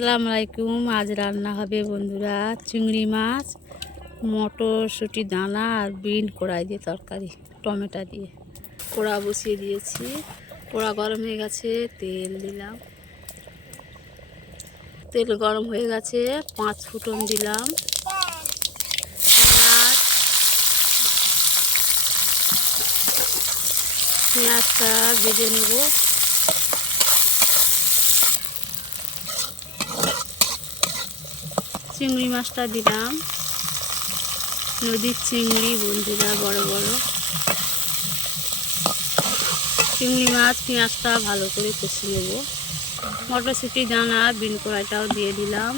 আসসালামু আলাইকুম। আজ রান্না হবে বন্ধুরা চিংড়ি মাছ, মটরশুঁটি দানা আর বিন কড়াই দিয়ে তরকারি টমেটো দিয়ে। কড়া বসিয়ে দিয়েছি, কড়া গরম হয়ে গেছে, তেল দিলাম। তেল গরম হয়ে গেছে, 5 ফোঁড়ন দিলাম, পেঁয়াজটা ভেজে নেব। চিংড়ি মাছটা দিলাম, নদীর চিংড়ি বন্ধুরা, বড় বড় চিংড়ি মাছ। পেঁয়াজটা ভালো করে কষে নেব। মটরশুঁটি দানা বিন কড়াইটাও দিয়ে দিলাম,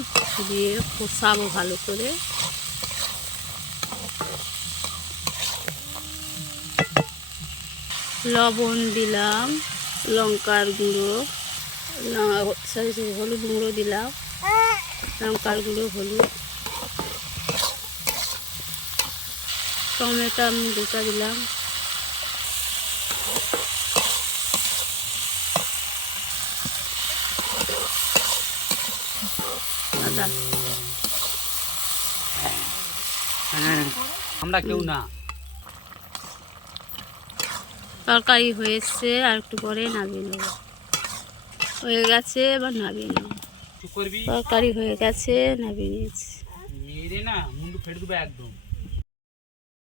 দিয়ে কষাবো ভালো করে। লবণ দিলাম, লঙ্কার গুঁড়ো, হলুদ গুঁড়ো দিলাম, লঙ্কার গুঁড়ো, হলুদ, টমেটো আমি 2টা দিলাম। আদা আমরা কেউ না। তরকারি হয়েছে, আর একটু পরে নামিয়ে নেব। হয়ে গেছে, এবার নামিয়ে নেব। তরকারি হয়ে গেছে, নামিয়ে নিয়েছি। মেরে না মুন্ডু ফেটে দেবে একদম।